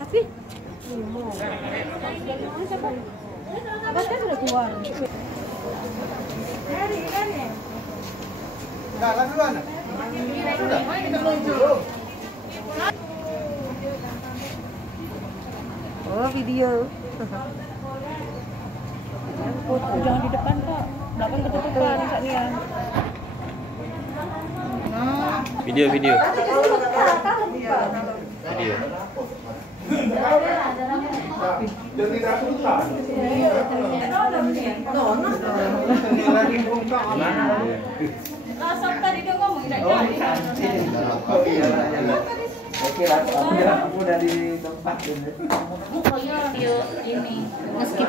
Tapi obatnya sudah keluar. Jalan duluan. Oh, video. Jangan di depan, Kak. Belakang ketutupan saknian. Video. Video. Langsung tadi dia ngomong tidak jadi. Oke lah, aku udah di tempat ini. Video ini ngeskip.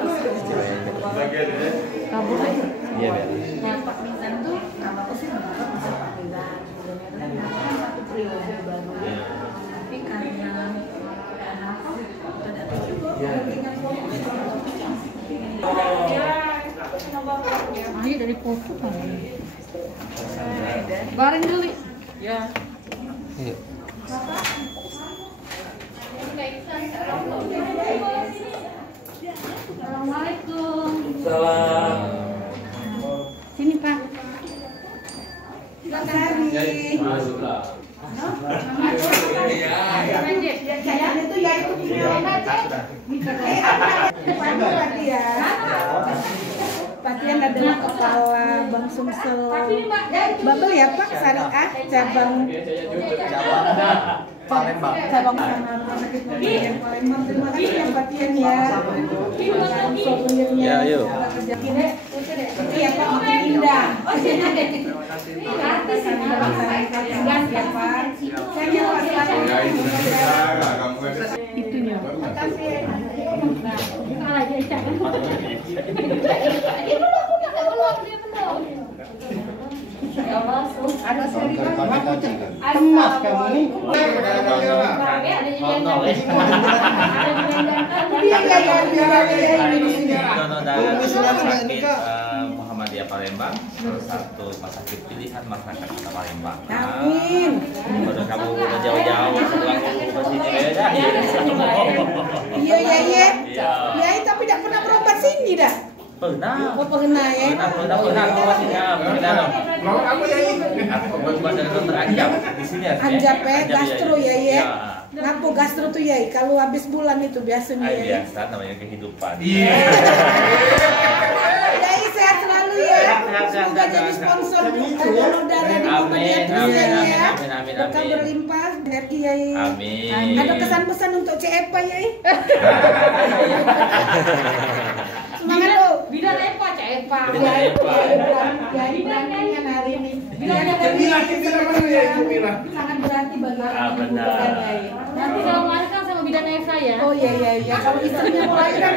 Kabur aja. Iya, Bel. Yang Pak Mintan tuh namaku sih satu periode baru. Tapi karena ayo dari foto kan. Bareng dulu. Ya. Iya. Assalamualaikum. Salam. Sini, Pak. Masuklah. Pasien adalah kepala Bank Sumsel Babel ya Pak, Syariah cabang Palembang. cabang Palembang. Terima kasih ya pasien ya. Ya, yuk. Iya Pak, makin indah. Itunya. Emas kamu nih. Muhammadiyah Palembang, salah satu rumah sakit pilihan masyarakat Kota Palembang. Amin. Udah kamu jauh-jauh setelah ke sini ya. Iya iya iya. Iya. Ya tapi tidak pernah berobat sini dah. Pernah. Oh pernah ya. Pernah aku pastinya. Mau aku ya ini. Aku berobat dari dokter Anjap di sini ya. Anjap ya, gastro ya ya. Iya. Kenapa gastro tuh ya? Kalau habis bulan itu biasanya ya. Biasa namanya kehidupan. Iya. Yai sehat selalu ya. Semoga jadi sponsor donor darah di Muhammadiyah terus ya. Berkah berlimpah dari Yai. Amin. Ada kesan-pesan untuk CEPA Yai? Semangat lo. Bidan Epa, Cak Epa. Yai beraninya hari ini. Sangat berarti bagi orang yang membutuhkan Yai. Nanti kalau melahirkan sama bidan Eva ya. Oh iya iya iya. Kalau istrinya mau lahiran